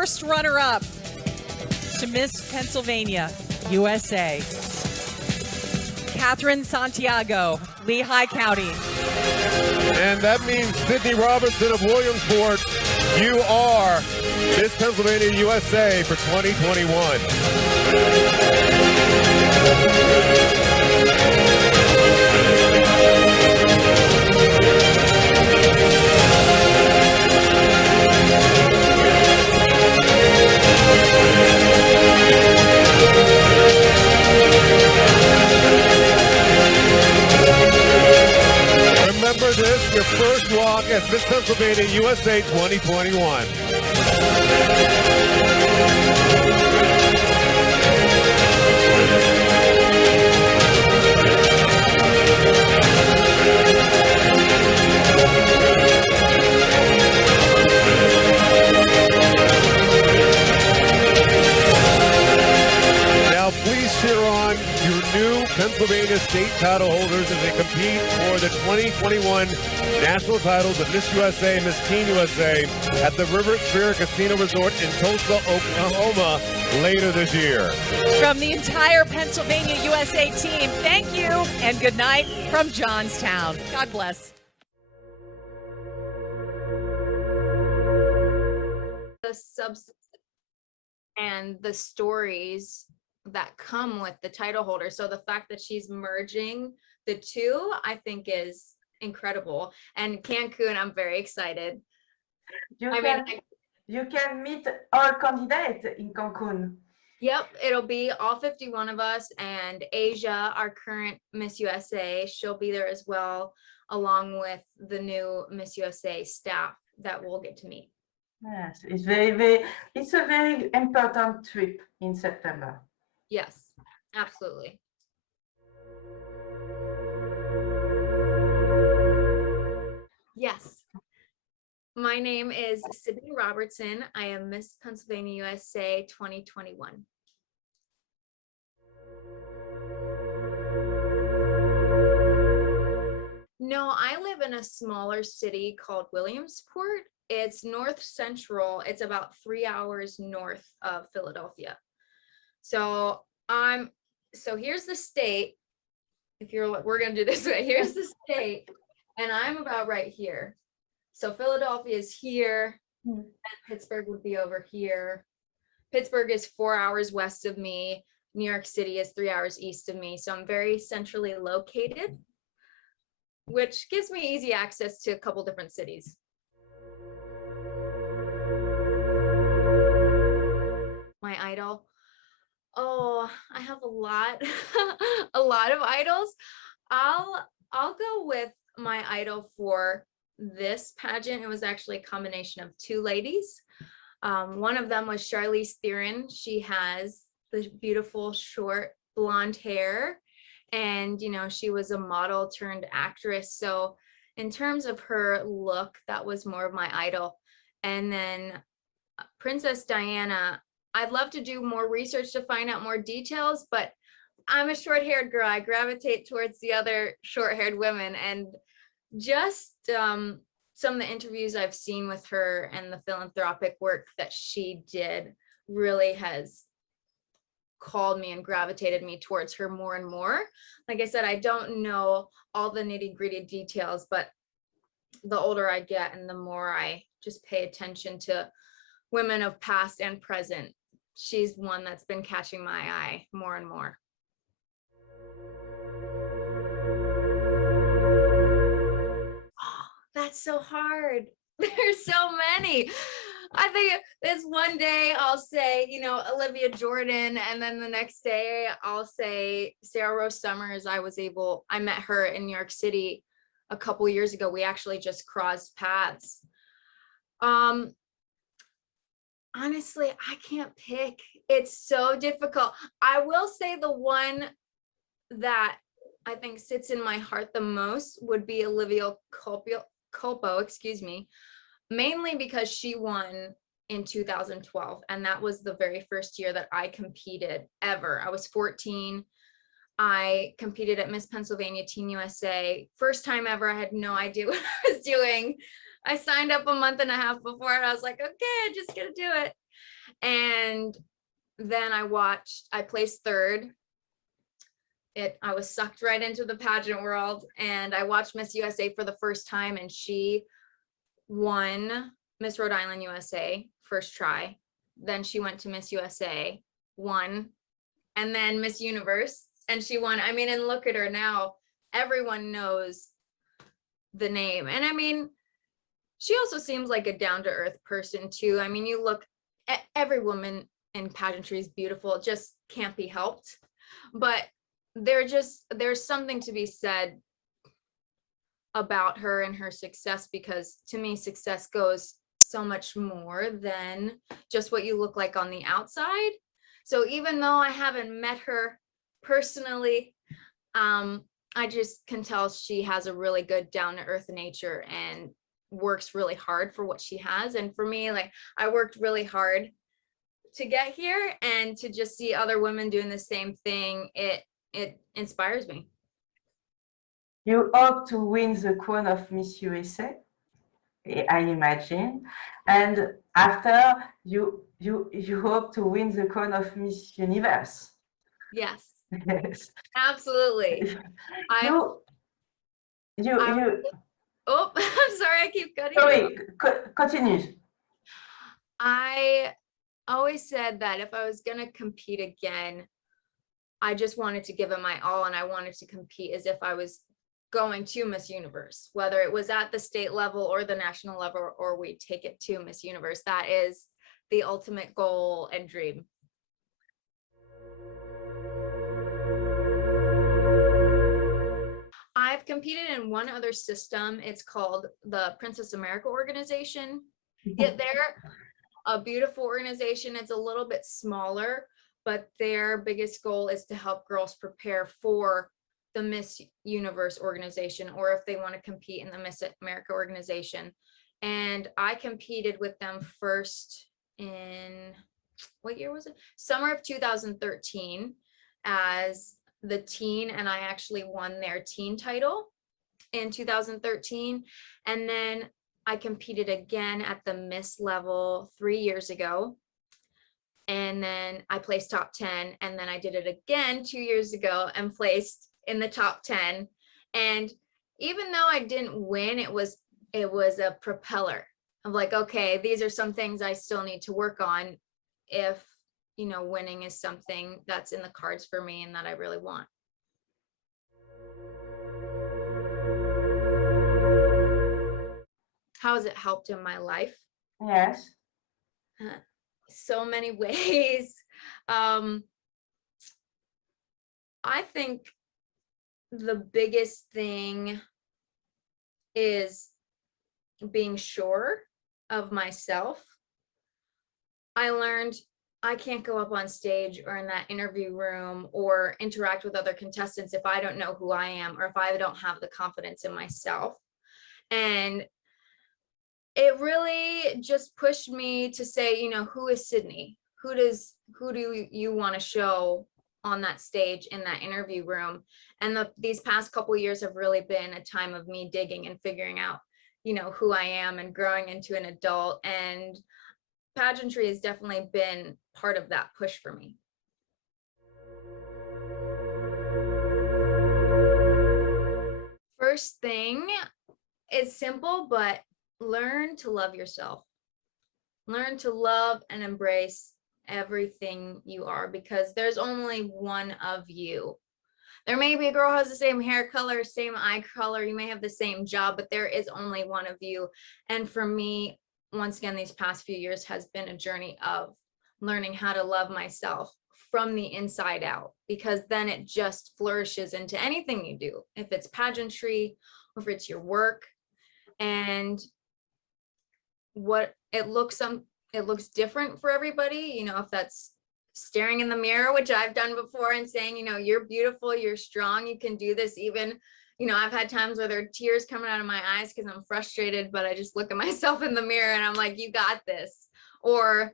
first runner-up to Miss Pennsylvania, USA, Catherine Santiago, Lehigh County. And that means Sydney Robertson of Williamsport, you are Miss Pennsylvania USA for 2021. Remember this, your first walk as Miss Pennsylvania USA 2021. Now please cheer on your new Pennsylvania state title holders as they compete for the 2021 national titles of Miss USA and Miss Teen USA at the River Spirit Casino Resort in Tulsa, Oklahoma later this year. From the entire Pennsylvania USA team, thank you and good night from Johnstown. God bless. The substance and the stories that come with the title holder. So the fact that she's merging the two, I think is incredible. And Cancun, I'm very excited. You can meet our candidate in Cancun. Yep, it'll be all 51 of us, and Asia, our current Miss USA, she'll be there as well, along with the new Miss USA staff that we'll get to meet. Yes, it's it's a very important trip in September. Yes, absolutely. Yes. My name is Sydney Robertson. I am Miss Pennsylvania USA 2021. No, I live in a smaller city called Williamsport. It's north central. It's about 3 hours north of Philadelphia. So here's the state. We're gonna do this way. Here's the state, and I'm about right here. So Philadelphia is here, and Pittsburgh would be over here. Pittsburgh is 4 hours west of me. New York City is 3 hours east of me. So I'm very centrally located, which gives me easy access to a couple different cities. My idol. Oh, I have a lot, a lot of idols. I'll go with my idol for this pageant. It was actually a combination of two ladies. One of them was Charlize Theron. She has the beautiful short blonde hair, and she was a model turned actress. So in terms of her look, that was more of my idol. And then Princess Diana, I'd love to do more research to find out more details, but I'm a short-haired girl. I gravitate towards the other short-haired women, and just some of the interviews I've seen with her and the philanthropic work that she did really has called me and gravitated me towards her more and more. Like I said, I don't know all the nitty-gritty details, but the older I get and the more I just pay attention to women of past and present, she's one that's been catching my eye more and more. Oh, that's so hard. There's so many. I think this one day I'll say, Olivia Jordan, and then the next day I'll say Sarah Rose Summers. I met her in New York City a couple years ago. We actually just crossed paths. Honestly, I can't pick. It's so difficult. I will say the one that I think sits in my heart the most would be Olivia Culpo, mainly because she won in 2012, and that was the very first year that I competed ever. I was 14. I competed at Miss Pennsylvania Teen USA. First time ever. I had no idea what I was doing. I signed up a month and a half before, and I was like, okay, I'm just gonna do it. And then I placed third. I was sucked right into the pageant world, and I watched Miss USA for the first time, and she won Miss Rhode Island USA first try. Then she went to Miss USA, won, and then Miss Universe, and she won. I mean, and look at her now. Everyone knows the name. And I mean, she also seems like a down-to-earth person too. I mean, you look at every woman in pageantry is beautiful. It just can't be helped. But there's something to be said about her and her success, because to me, success goes so much more than just what you look like on the outside. So even though I haven't met her personally, I just can tell she has a really good down-to-earth nature and works really hard for what she has. And for me, like, I worked really hard to get here, and to just see other women doing the same thing, it inspires me. You hope to win the crown of Miss USA, I imagine. And after you hope to win the crown of Miss Universe. Yes, Yes. absolutely. I You oh, I'm sorry, I keep cutting you. sorry, continue. I always said that if I was going to compete again, I just wanted to give it my all, and I wanted to compete as if I was going to Miss Universe, whether it was at the state level or the national level, or we take it to Miss Universe. That is the ultimate goal and dream. I've competed in one other system. It's called the Princess America organization. They're a beautiful organization. It's a little bit smaller, but their biggest goal is to help girls prepare for the Miss Universe organization, or if they want to compete in the Miss America organization. And I competed with them first in, what year was it? Summer of 2013 as the teen, and I actually won their teen title in 2013. And then I competed again at the Miss level 3 years ago. And then I placed top 10. And then I did it again 2 years ago and placed in the top 10. And even though I didn't win, it was a propeller of like, okay, these are some things I still need to work on if, you know, winning is something that's in the cards for me and that I really want. How has it helped in my life? Yes. So many ways. I think the biggest thing is being sure of myself. I learned I can't go up on stage or in that interview room or interact with other contestants if I don't know who I am, or if I don't have the confidence in myself. And it really just pushed me to say, you know, who is Sydney? Who do you want to show on that stage in that interview room? And these past couple of years have really been a time of me digging and figuring out, you know, who I am and growing into an adult. And pageantry has definitely been part of that push for me. First thing is simple, but learn to love yourself. Learn to love and embrace everything you are, because there's only one of you. There may be a girl who has the same hair color, same eye color, you may have the same job, but there is only one of you. And for me, once again, these past few years has been a journey of learning how to love myself from the inside out, because then it just flourishes into anything you do, if it's pageantry or if it's your work. And what it looks different for everybody, you know, if that's staring in the mirror, which I've done before, and saying, you know, you're beautiful, you're strong, you can do this. Even, you know, I've had times where there are tears coming out of my eyes because I'm frustrated, but I just look at myself in the mirror and I'm like, you got this. Or,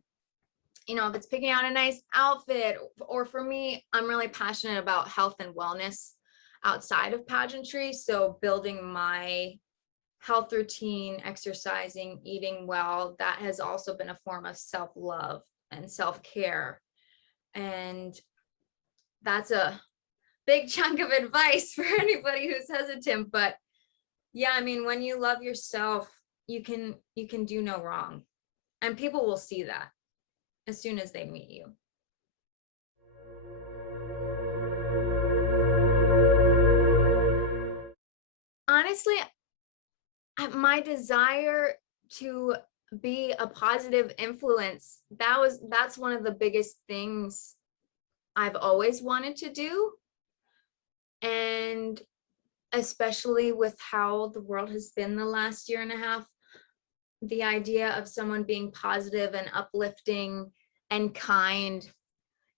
you know, if it's picking out a nice outfit, or for me, I'm really passionate about health and wellness outside of pageantry. So building my health routine, exercising, eating well, that has also been a form of self-love and self-care. And that's a big chunk of advice for anybody who's hesitant. But yeah, I mean, when you love yourself, you can do no wrong. And people will see that as soon as they meet you. Honestly, my desire to be a positive influence, that's one of the biggest things I've always wanted to do. And especially with how the world has been the last year and a half, the idea of someone being positive and uplifting and kind,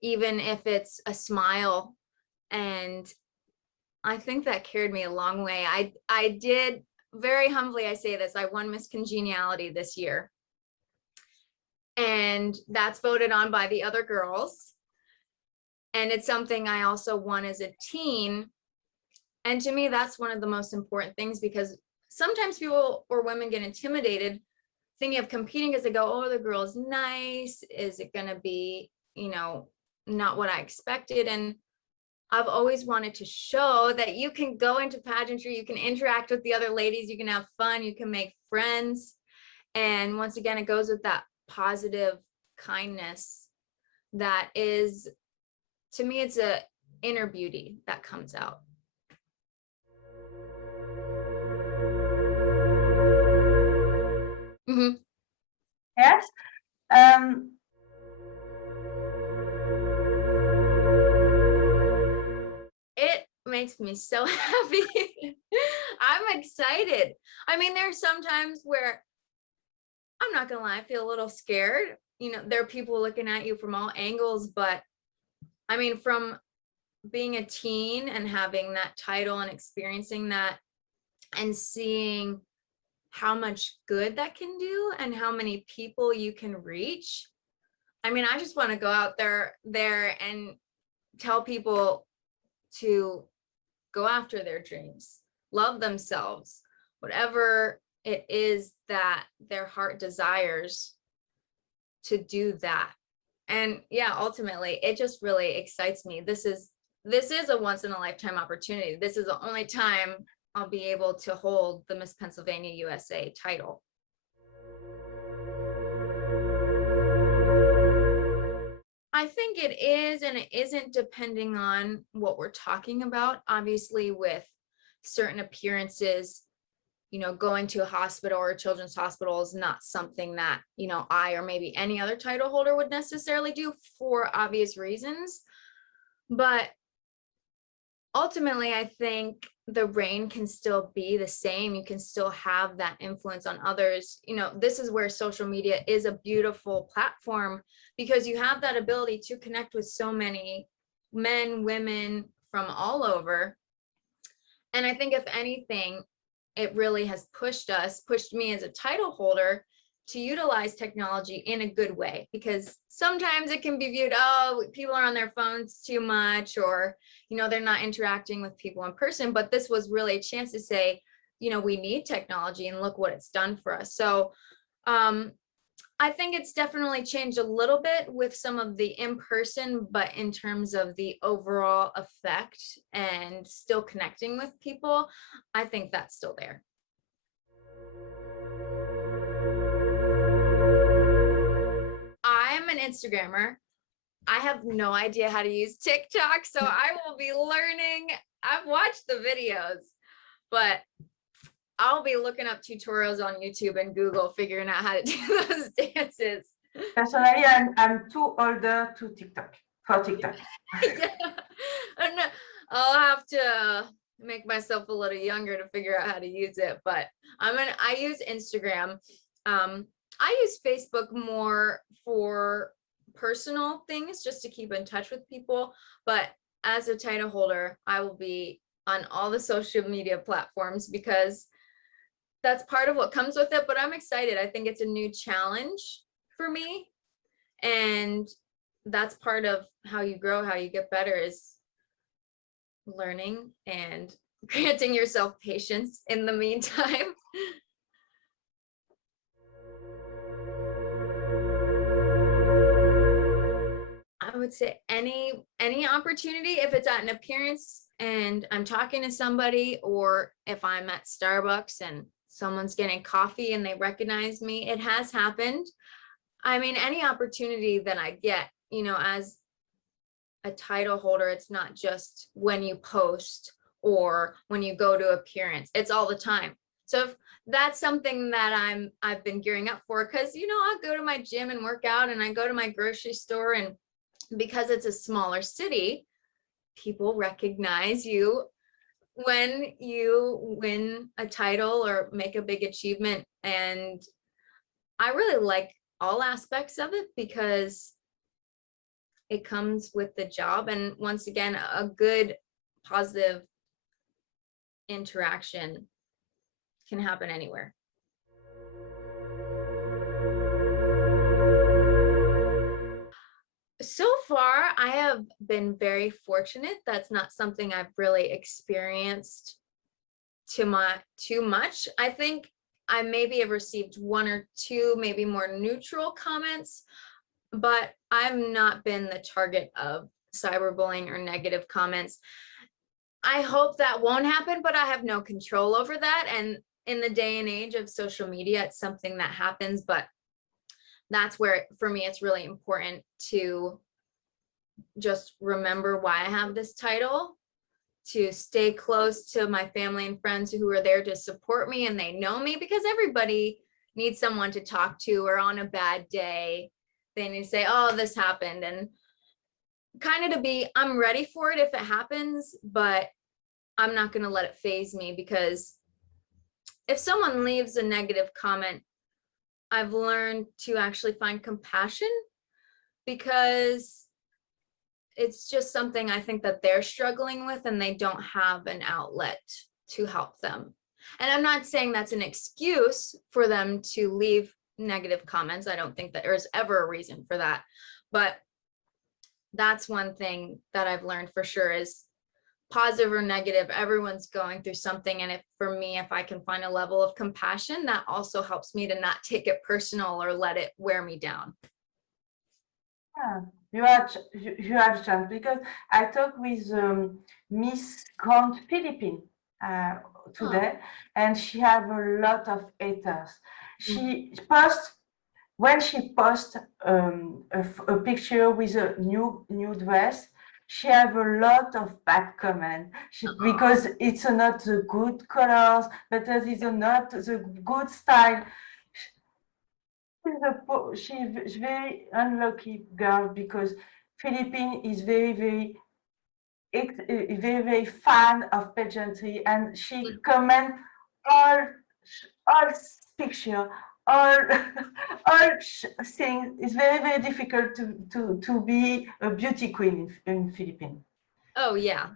even if it's a smile. And I think that carried me a long way. I did, very humbly, I say this, I won Miss Congeniality this year. And that's voted on by the other girls. And it's something I also won as a teen. And to me, that's one of the most important things, because sometimes people or women get intimidated thinking of competing because they go, oh, the girl's nice. Is it going to be, you know, not what I expected? And I've always wanted to show that you can go into pageantry, you can interact with the other ladies, you can have fun, you can make friends. And once again, it goes with that positive kindness that is, to me, it's a inner beauty that comes out. Mm-hmm. Yes. It makes me so happy. I'm excited. I mean, there's some times where, I'm not gonna lie, I feel a little scared. You know, there are people looking at you from all angles, but I mean, from being a teen and having that title and experiencing that and seeing how much good that can do and how many people you can reach. I mean, I just want to go out there and tell people to go after their dreams, love themselves, whatever it is that their heart desires, to do that. And yeah, ultimately, it just really excites me. This is a once in a lifetime opportunity. This is the only time I'll be able to hold the Miss Pennsylvania USA title. I think it is, and it isn't, depending on what we're talking about. Obviously, with certain appearances, you know, going to a hospital or a children's hospital is not something that, you know, I or maybe any other title holder would necessarily do for obvious reasons. But ultimately, I think the reign can still be the same. You can still have that influence on others. You know, this is where social media is a beautiful platform, because you have that ability to connect with so many men, women from all over. And I think if anything, it really has pushed me as a title holder to utilize technology in a good way, because sometimes it can be viewed, oh, people are on their phones too much, or, you know, they're not interacting with people in person. But this was really a chance to say, you know, we need technology and look what it's done for us. So I think it's definitely changed a little bit with some of the in-person, but in terms of the overall effect and still connecting with people, I think that's still there. I'm an Instagrammer. I have no idea how to use TikTok, so I will be learning. I've watched the videos, but I'll be looking up tutorials on YouTube and Google, figuring out how to do those dances. Personally, I'm too older to TikTok, for TikTok. Yeah. And I'll have to make myself a little younger to figure out how to use it, but I use Instagram. I use Facebook more for personal things, just to keep in touch with people. But as a title holder, I will be on all the social media platforms, because that's part of what comes with it. But I'm excited. I think it's a new challenge for me. And that's part of how you grow, how you get better, is learning and granting yourself patience in the meantime. would say any opportunity, if it's at an appearance and I'm talking to somebody, or if I'm at Starbucks and someone's getting coffee and they recognize me, it has happened. I mean, any opportunity that I get, as a title holder, it's not just when you post or when you go to appearance, it's all the time. So if that's something that I've been gearing up for, because I'll go to my gym and work out, and I go to my grocery store, and because it's a smaller city, people recognize you when you win a title or make a big achievement. And I really like all aspects of it because it comes with the job. And once again, a good positive interaction can happen anywhere. So far, I have been very fortunate. That's not something I've really experienced too much. I think I maybe have received one or two, maybe more neutral comments, but I've not been the target of cyberbullying or negative comments. I hope that won't happen, but I have no control over that. And in the day and age of social media, it's something that happens, but that's where, for me, it's really important to just remember why I have this title, to stay close to my family and friends who are there to support me and they know me, because everybody needs someone to talk to, or on a bad day, they need to say, oh, this happened, and kind of to be, I'm ready for it if it happens, but I'm not going to let it phase me, because if someone leaves a negative comment, I've learned to actually find compassion, because it's just something I think that they're struggling with and they don't have an outlet to help them. And I'm not saying that's an excuse for them to leave negative comments. I don't think that there's ever a reason for that. But that's one thing that I've learned for sure, is positive or negative, everyone's going through something. And for me, if I can find a level of compassion, that also helps me to not take it personal or let it wear me down. Yeah, you have chance, because I talked with Miss Grand Philippines today, and she have a lot of haters. She post when she posts a picture with a new dress, she have a lot of bad comment. Because it's not the good colors, but it's not the good style. She's very unlucky girl, because Philippines is very fan of pageantry, and she comment all picture, all all things. It's very difficult to be a beauty queen in Philippines. Oh yeah,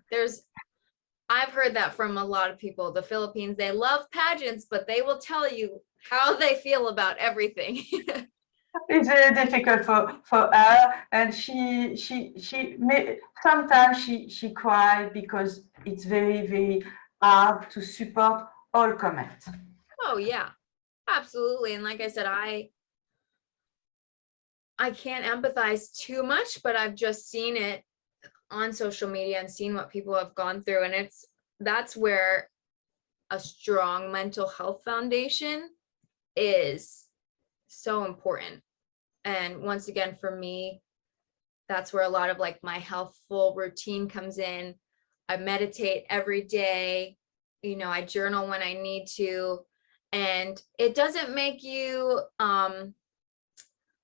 I've heard that from a lot of people. The Philippines, they love pageants, but they will tell you how they feel about everything. It's very difficult for her, and sometimes she cry, because it's very hard to support all comments. Oh yeah, absolutely. And like I said, I can't empathize too much, but I've just seen it on social media and seen what people have gone through. And that's where a strong mental health foundation is so important. And once again, for me, that's where a lot of like my healthful routine comes in. I meditate every day. I journal when I need to. And it doesn't make you,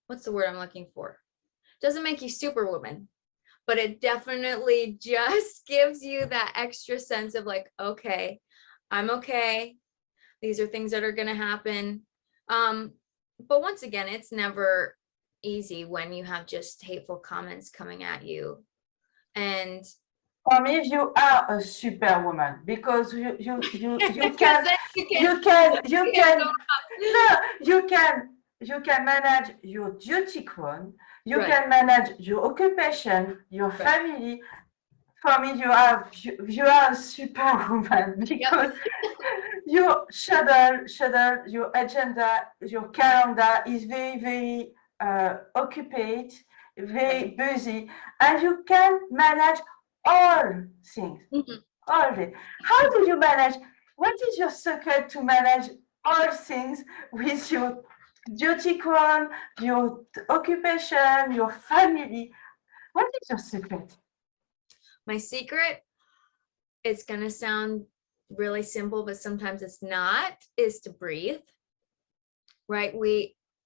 what's the word I'm looking for? It doesn't make you superwoman, but it definitely just gives you that extra sense of like, okay, I'm okay. These are things that are going to happen. But once again, it's never easy when you have just hateful comments coming at you. And for me, you are a superwoman, because you can manage your duty queen, you can manage your occupation, your family. For me, you are a superwoman, because your schedule, your agenda, your calendar is very occupied. very busy, and you can manage all things, Mhm. all this. How do you manage? What is your secret to manage all things with your duty crown, your occupation, your family? What is your secret? My secret, it's going to sound really simple, but sometimes it's not, is to breathe, right?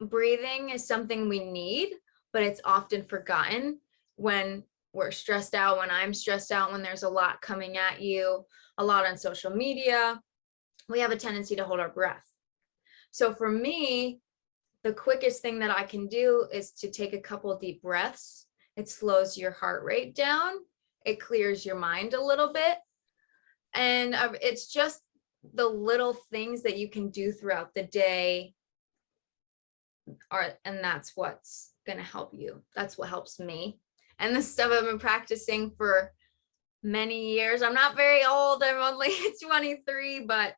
Breathing is something we need, but it's often forgotten when we're stressed out, when I'm stressed out, when there's a lot coming at you, a lot on social media. We have a tendency to hold our breath. So for me, the quickest thing that I can do is to take a couple deep breaths. It slows your heart rate down. It clears your mind a little bit. And it's just the little things that you can do throughout the day and that's what's going to help you. That's what helps me. And this stuff I've been practicing for many years. I'm not very old. I'm only 23, but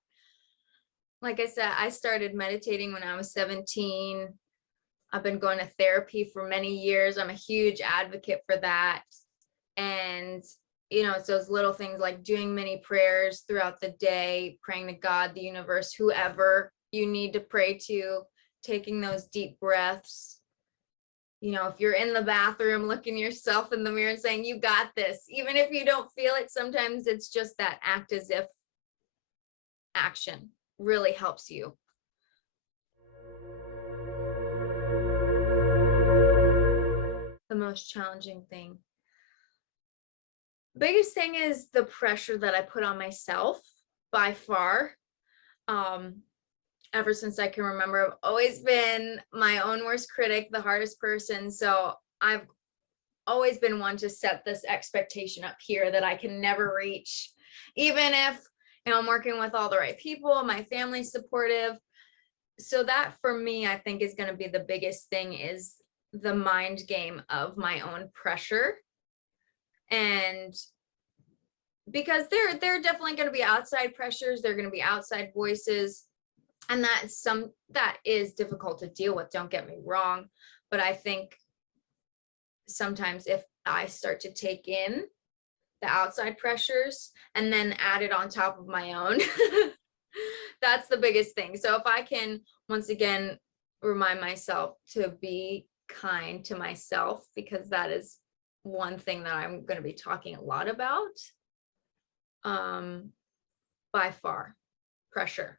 like I said, I started meditating when I was 17. I've been going to therapy for many years. I'm a huge advocate for that. And, it's those little things like doing many prayers throughout the day, praying to God, the universe, whoever you need to pray to, taking those deep breaths. If you're in the bathroom, looking yourself in the mirror and saying, you got this, even if you don't feel it, sometimes it's just that act as if action really helps you. The most challenging thing. Biggest thing is the pressure that I put on myself by far. Ever since I can remember, I've always been my own worst critic, the hardest person. So I've always been one to set this expectation up here that I can never reach, even if I'm working with all the right people, my family's supportive. So that for me, I think is going to be the biggest thing, is the mind game of my own pressure. And because there are definitely going to be outside pressures, there are going to be outside voices, and that is difficult to deal with, don't get me wrong, but I think sometimes if I start to take in the outside pressures and then add it on top of my own, that's the biggest thing. So if I can once again remind myself to be kind to myself, because that is one thing that I'm going to be talking a lot about. By far, pressure.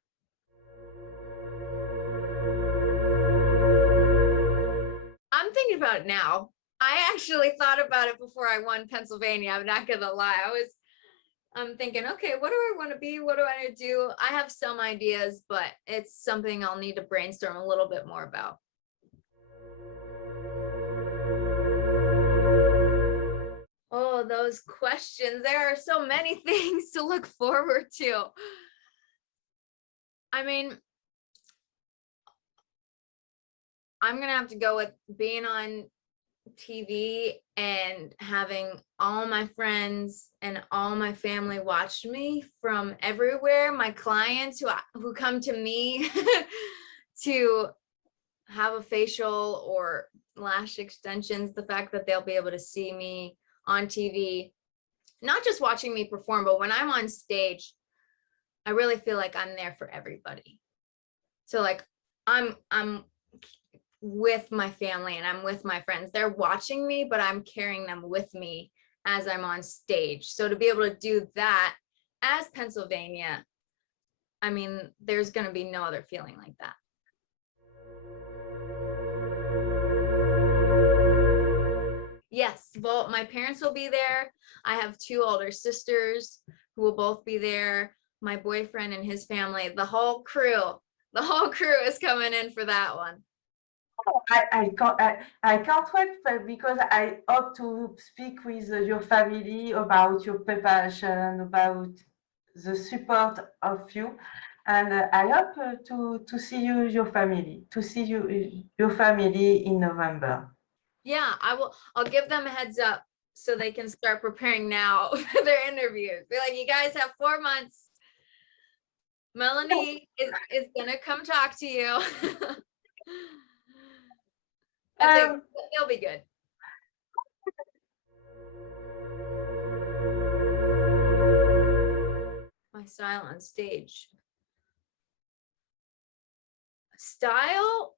I'm thinking about it now. I actually thought about it before I won Pennsylvania. I'm not gonna lie. I'm thinking, okay, what do I want to be? What do I want to do? I have some ideas, but it's something I'll need to brainstorm a little bit more about. Oh, those questions. There are so many things to look forward to. I mean, I'm going to have to go with being on TV and having all my friends and all my family watch me from everywhere. My clients who come to me to have a facial or lash extensions, the fact that they'll be able to see me on TV, not just watching me perform, but when I'm on stage, I really feel like I'm there for everybody. So like I'm with my family and I'm with my friends. They're watching me, but I'm carrying them with me as I'm on stage. So to be able to do that as Pennsylvania, I mean, there's going to be no other feeling like that. Yes, well, my parents will be there. I have 2 older sisters who will both be there. My boyfriend and his family, the whole crew is coming in for that one. I can't wait, because I hope to speak with your family about your preparation, about the support of you, and I hope to see your family, your family in November. Yeah, I'll give them a heads up so they can start preparing now for their interviews. Be like, you guys have 4 months. Melanie is gonna come talk to you. I think they'll be good. My style on stage. Style,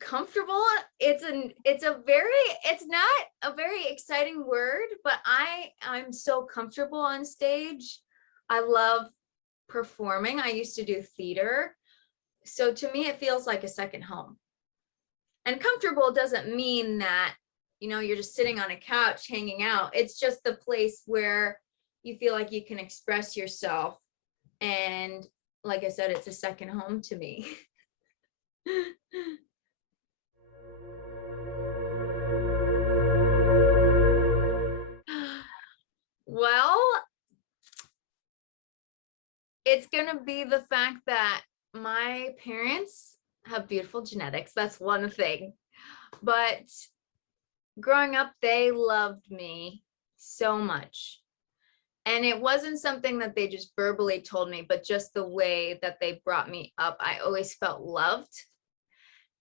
comfortable. It's not a very exciting word, but I'm so comfortable on stage. I love performing. I used to do theater. So to me, it feels like a second home. And comfortable doesn't mean that, you're just sitting on a couch hanging out. It's just the place where you feel like you can express yourself. And like I said, it's a second home to me. Well, it's gonna be the fact that my parents have beautiful genetics. That's one thing. But growing up, they loved me so much. And it wasn't something that they just verbally told me, but just the way that they brought me up, I always felt loved.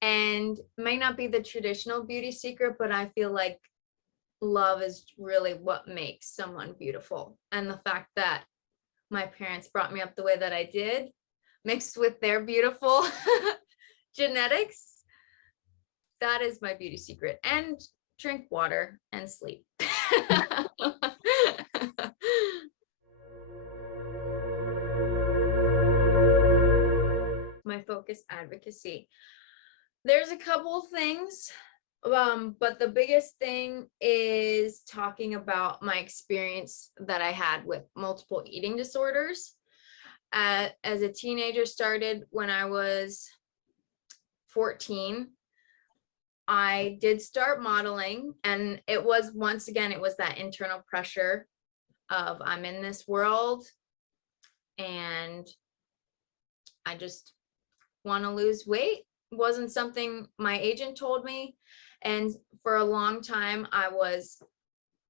And may not be the traditional beauty secret, but I feel like love is really what makes someone beautiful. And the fact that my parents brought me up the way that I did, mixed with their beautiful genetics, that is my beauty secret. And drink water and sleep. My focus, advocacy. There's a couple things, but the biggest thing is talking about my experience that I had with multiple eating disorders. As a teenager, started when I was 14. I did start modeling, and it was, once again, it was that internal pressure of I'm in this world and I just want to lose weight. It wasn't something my agent told me. And for a long time, I was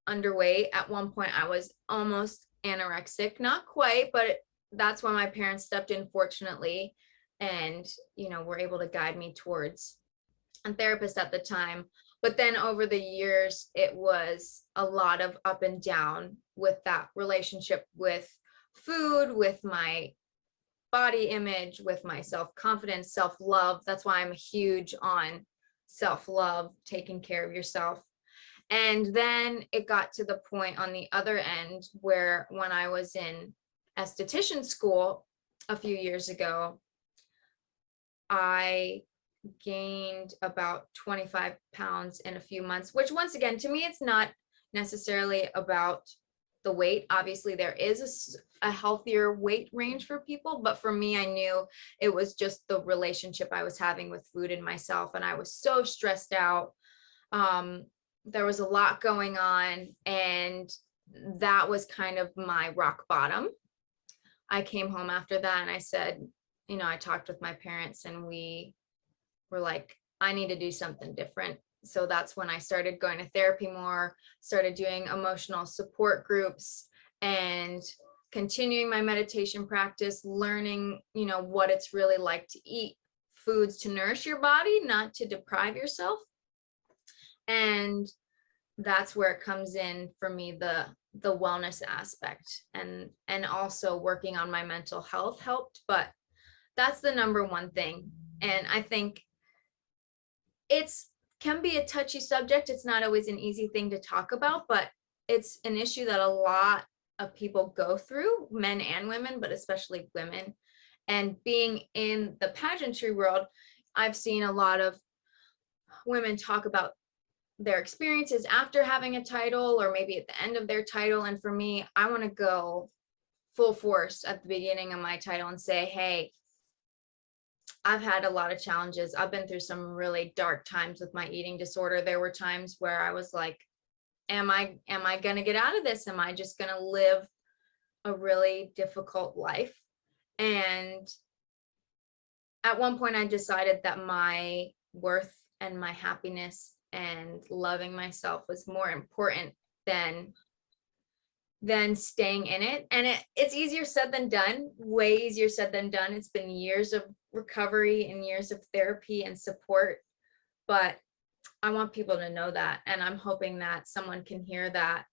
underweight. At one point, I was almost anorexic, not quite, but that's when my parents stepped in, fortunately, and, were able to guide me towards a therapist at the time. But then over the years, it was a lot of up and down with that relationship with food, with my body image, with my self-confidence, self-love. That's why I'm huge on self-love, taking care of yourself. And then it got to the point on the other end where when I was in esthetician school a few years ago, I gained about 25 pounds in a few months, which once again, to me, it's not necessarily about the weight. Obviously, there is a healthier weight range for people, but for me, I knew it was just the relationship I was having with food and myself, and I was so stressed out. There was a lot going on, and that was kind of my rock bottom. I came home after that and I said, I talked with my parents, and we were like, I need to do something different. So that's when I started going to therapy more, started doing emotional support groups, and continuing my meditation practice, learning, what it's really like to eat foods to nourish your body, not to deprive yourself. And that's where it comes in for me, the wellness aspect, and also working on my mental health helped. But that's the number one thing. And I think can be a touchy subject. It's not always an easy thing to talk about, but it's an issue that a lot of people go through, men and women, but especially women. And being in the pageantry world, I've seen a lot of women talk about their experiences after having a title, or maybe at the end of their title. And for me, I want to go full force at the beginning of my title and say, hey, I've had a lot of challenges. I've been through some really dark times with my eating disorder. There were times where I was like, am I going to get out of this? Am I just going to live a really difficult life? And at one point I decided that my worth and my happiness and loving myself was more important than staying in it. And it's easier said than done, way easier said than done. It's been years of recovery and years of therapy and support, but I want people to know that. And I'm hoping that someone can hear that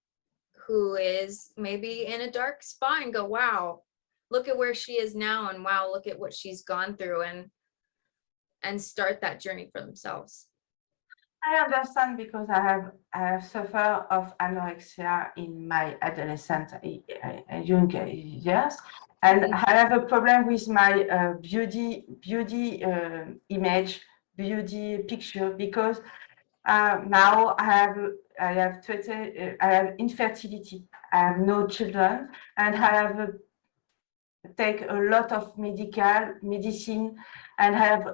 who is maybe in a dark spot and go, wow, look at where she is now, and wow, look at what she's gone through, and start that journey for themselves. I understand because I have suffered of anorexia in my adolescent young years, and I have a problem with my beauty image, beauty picture, because now I have infertility. I have no children, and I have take a lot of medicine, and I have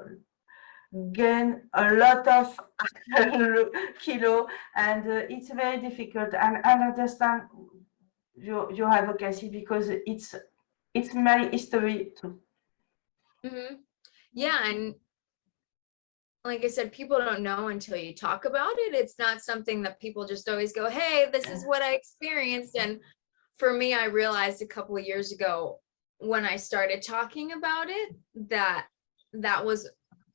gain a lot of kilo, and it's very difficult. And I understand your advocacy because it's my history too. Mm-hmm. Yeah, and like I said, people don't know until you talk about it. It's not something that people just always go, hey, this is what I experienced. And for me, I realized a couple of years ago when I started talking about it, that was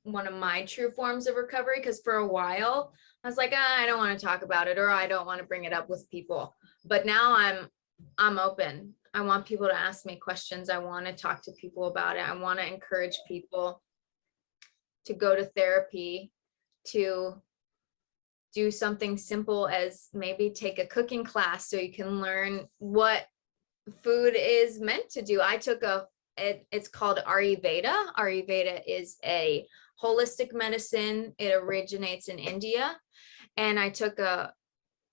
one of my true forms of recovery. Because for a while I was like, I don't want to talk about it, or I don't want to bring it up with people. But now I'm open. I want people to ask me questions. I want to talk to people about it. I want to encourage people to go to therapy, to do something simple as maybe take a cooking class so you can learn what food is meant to do. I took it's called Ayurveda. Ayurveda is a holistic medicine. It originates in India. And I took a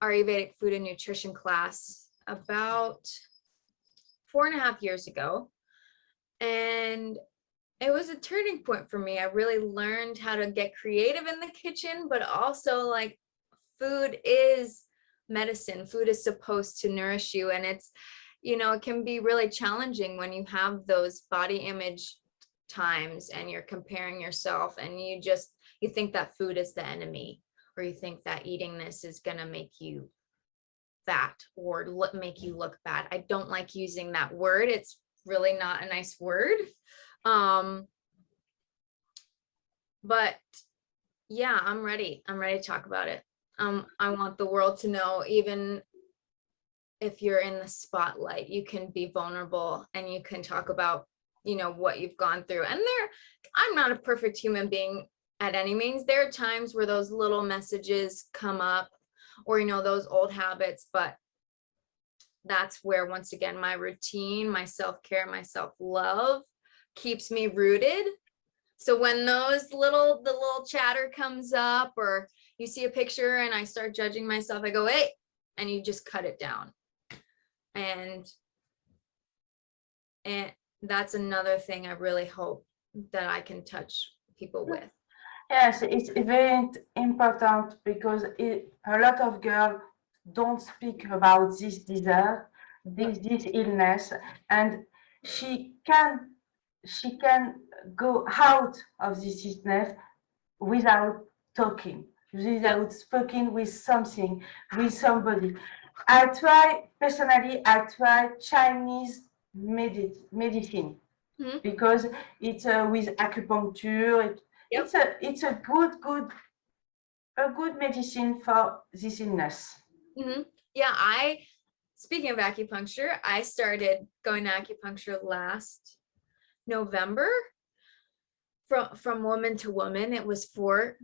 Ayurvedic food and nutrition class about 4.5 years ago. And it was a turning point for me. I really learned how to get creative in the kitchen, but also like food is medicine. Food is supposed to nourish you. And it's, it can be really challenging when you have those body image times and you're comparing yourself and you think that food is the enemy, or you think that eating this is going to make you fat or make you look bad. I don't like using that word. It's really not a nice word. But yeah, I'm ready to talk about it. I want the world to know, even if you're in the spotlight, you can be vulnerable and you can talk about, what you've gone through. And I'm not a perfect human being at any means. There are times where those little messages come up, or, those old habits, but that's where, once again, my routine, my self-care, my self-love keeps me rooted. So when the little chatter comes up, or you see a picture and I start judging myself, I go, hey, and you just cut it down. And that's another thing I really hope that I can touch people with. Yes, it's very important because a lot of girls don't speak about this disease, this illness, and she can go out of this illness without talking, without speaking with something, with somebody. I try Chinese medicine because it's with acupuncture. It's a good medicine for this illness. Yeah, speaking of acupuncture, I started going to acupuncture last November. From woman to woman, it was for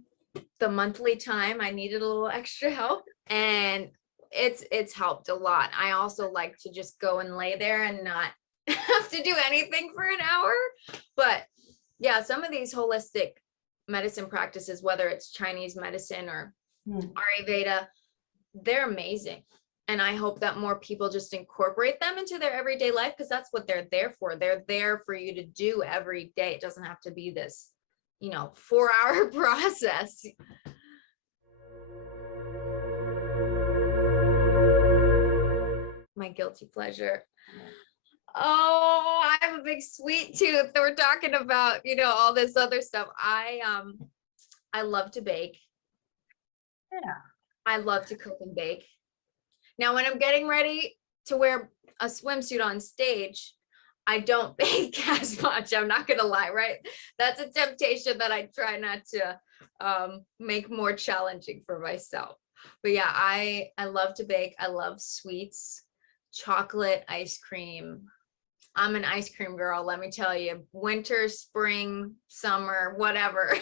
the monthly time. I needed a little extra help, and it's helped a lot. I also like to just go and lay there and not have to do anything for an hour. But yeah, some of these holistic medicine practices, whether it's Chinese medicine or Ayurveda, they're amazing. And I hope that more people just incorporate them into their everyday life, because that's what they're there for. They're there for you to do every day. It doesn't have to be this, 4-hour process. My guilty pleasure. Oh, I have a big sweet tooth. We're talking about, all this other stuff. I love to bake. Yeah. I love to cook and bake. Now, when I'm getting ready to wear a swimsuit on stage, I don't bake as much. I'm not going to lie, right? That's a temptation that I try not to make more challenging for myself. But yeah, I love to bake. I love sweets. chocolate ice cream. I'm an ice cream girl, let me tell you. Winter, spring, summer, whatever.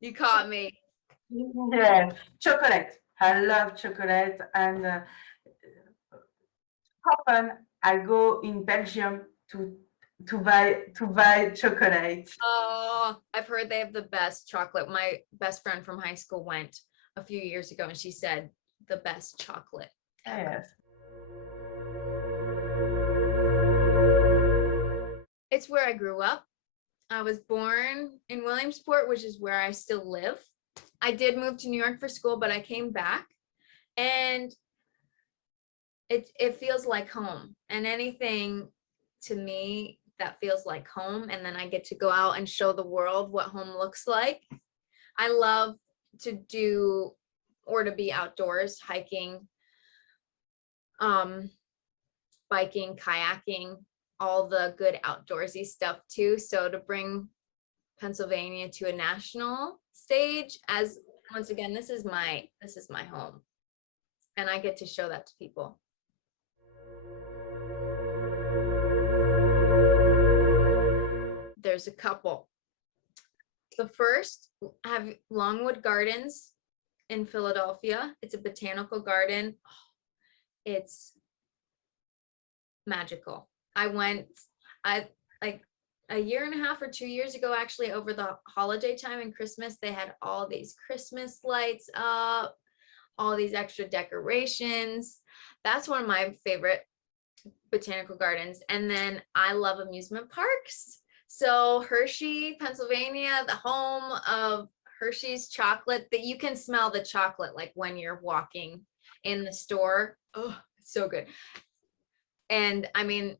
You caught me. Yeah, chocolate. I love chocolate, and often I go in Belgium to buy chocolate. Oh, I've heard they have the best chocolate. My best friend from high school went a few years ago and she said the best chocolate ever. Yes. It's where I grew up. I was born in Williamsport, which is where I still live. I did move to New York for school, but I came back and it feels like home. And anything to me that feels like home, and then I get to go out and show the world what home looks like. I love to do or to be outdoors, hiking, biking, kayaking, all the good outdoorsy stuff too. So to bring Pennsylvania to a national stage, as once again, this is my home, and I get to show that to people. There's a couple. The first, have Longwood Gardens in Philadelphia. It's a botanical garden. It's magical. I like a year and a half or 2 years ago, actually, over the holiday time and Christmas, they had all these Christmas lights up, all these extra decorations. That's one of my favorite botanical gardens. And then I love amusement parks. So Hershey, Pennsylvania, the home of Hershey's chocolate, that you can smell the chocolate like when you're walking in the store. Oh, it's so good. And I mean,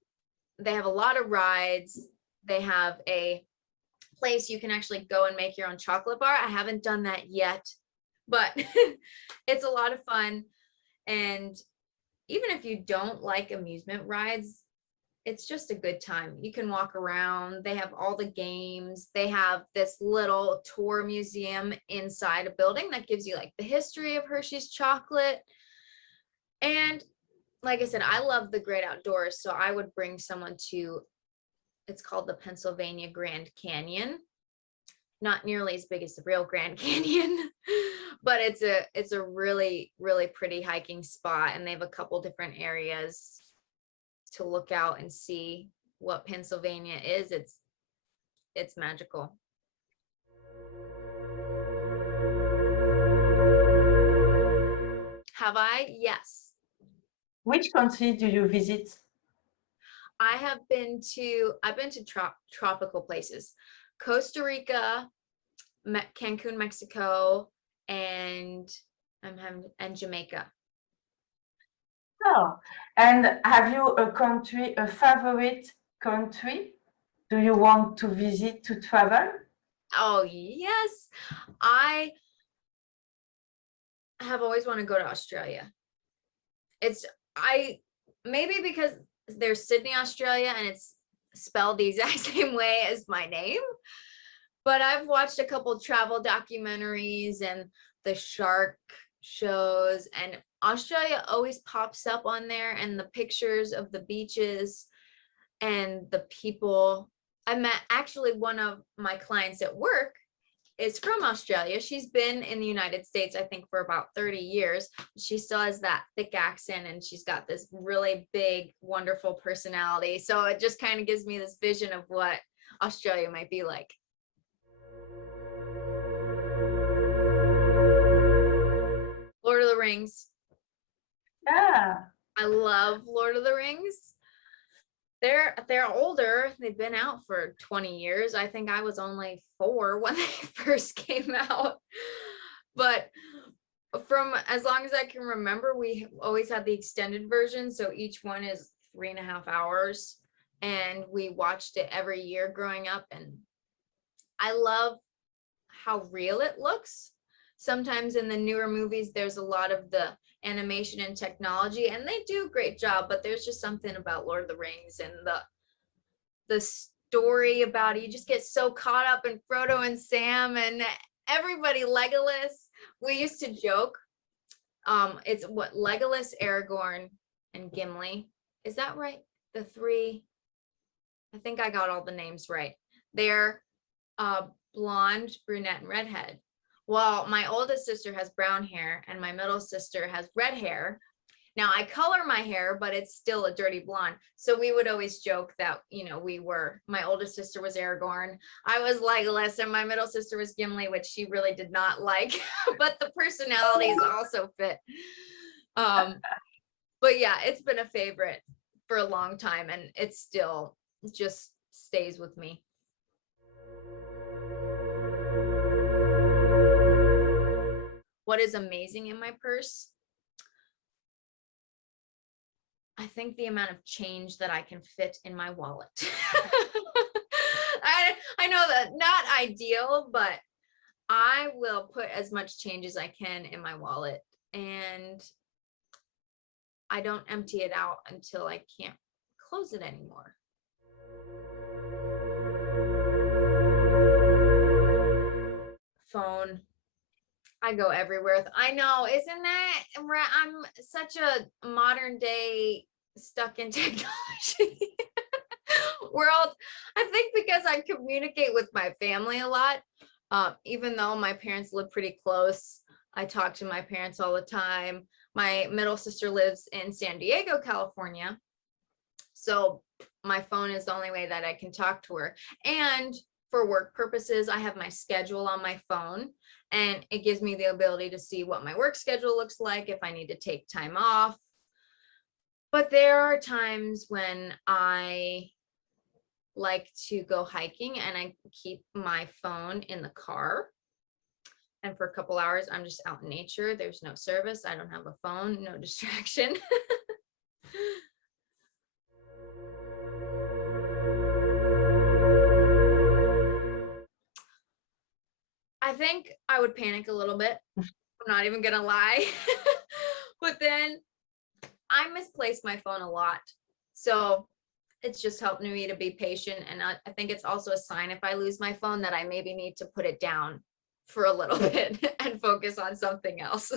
they have a lot of rides. They have a place you can actually go and make your own chocolate bar. I haven't done that yet, but it's a lot of fun. And even if you don't like amusement rides, it's just a good time. You can walk around. They have all the games. They have this little tour museum inside a building that gives you like the history of Hershey's chocolate. And like I said, I love the great outdoors. So I would bring someone to, it's called the Pennsylvania Grand Canyon. Not nearly as big as the real Grand Canyon, but it's a really, really pretty hiking spot. And they have a couple different areas to look out and see what Pennsylvania is. It's magical. Have I? Yes. Which country do you visit? I've been to tropical places. Costa Rica, Cancun, Mexico, and Jamaica. Oh, and have you a favorite country? Do you want to visit to travel? Oh, yes. I have always wanted to go to Australia. Maybe because there's Sydney, Australia, and it's spelled the exact same way as my name. But I've watched a couple travel documentaries and the shark shows, and Australia always pops up on there, and the pictures of the beaches and the people. I met actually one of my clients at work is from Australia. She's been in the United States, I think, for about 30 years. She still has that thick accent, and she's got this really big, wonderful personality. So it just kind of gives me this vision of what Australia might be like. Lord of the Rings. Yeah. I love Lord of the Rings. They're older. They've been out for 20 years. I think I was only 4 when they first came out. But from as long as I can remember, we always had the extended version. So each one is 3.5 hours. And we watched it every year growing up. And I love how real it looks. Sometimes in the newer movies, there's a lot of the animation and technology, and they do a great job, but there's just something about Lord of the Rings and the story about it. You just get so caught up in Frodo and Sam and everybody, Legolas. We used to joke It's what, Legolas, Aragorn, and Gimli. Is that right? The three. I think I got all the names right. They're blonde, brunette, and redhead. Well, my oldest sister has brown hair and my middle sister has red hair. Now I color my hair, but it's still a dirty blonde. So we would always joke that, my oldest sister was Aragorn, I was Legolas, and my middle sister was Gimli, which she really did not like, but the personalities also fit. But yeah, it's been a favorite for a long time, and it still just stays with me. What is amazing in my purse? I think the amount of change that I can fit in my wallet. I know that not ideal, but I will put as much change as I can in my wallet, and I don't empty it out until I can't close it anymore. Phone. I go everywhere with, I know, isn't that right? I'm such a modern day stuck in technology world. I think because I communicate with my family a lot, even though my parents live pretty close, I talk to my parents all the time. My middle sister lives in San Diego, California. So my phone is the only way that I can talk to her. And for work purposes, I have my schedule on my phone, and it gives me the ability to see what my work schedule looks like if I need to take time off. But there are times when I like to go hiking and I keep my phone in the car. And for a couple hours, I'm just out in nature. There's no service. I don't have a phone, no distraction. I think I would panic a little bit. I'm not even gonna lie. But then I misplace my phone a lot. So it's just helped me to be patient. And I think it's also a sign if I lose my phone that I maybe need to put it down for a little bit and focus on something else.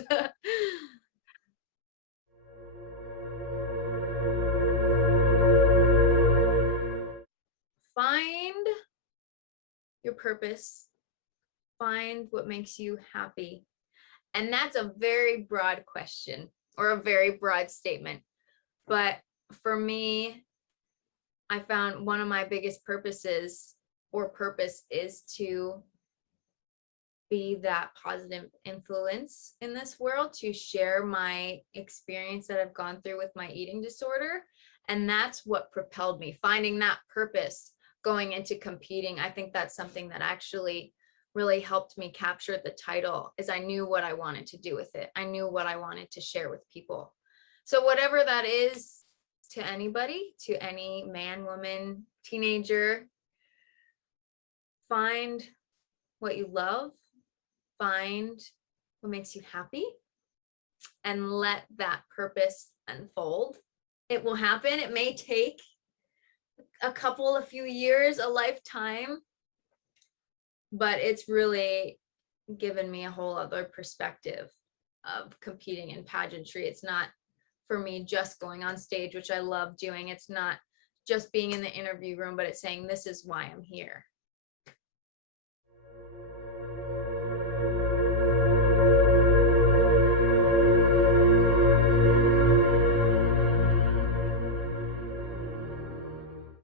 Find your purpose. Find what makes you happy. And that's a very broad question or a very broad statement. But for me, I found one of my biggest purposes or purpose is to be that positive influence in this world, to share my experience that I've gone through with my eating disorder. And that's what propelled me, finding that purpose going into competing. I think that's something that actually really helped me capture the title, is I knew what I wanted to do with it. I knew what I wanted to share with people. So whatever that is to anybody, to any man, woman, teenager, find what you love, find what makes you happy, and let that purpose unfold. It will happen. It may take a few years, a lifetime, but it's really given me a whole other perspective of competing in pageantry. It's not for me just going on stage, which I love doing. It's not just being in the interview room, but it's saying, this is why I'm here.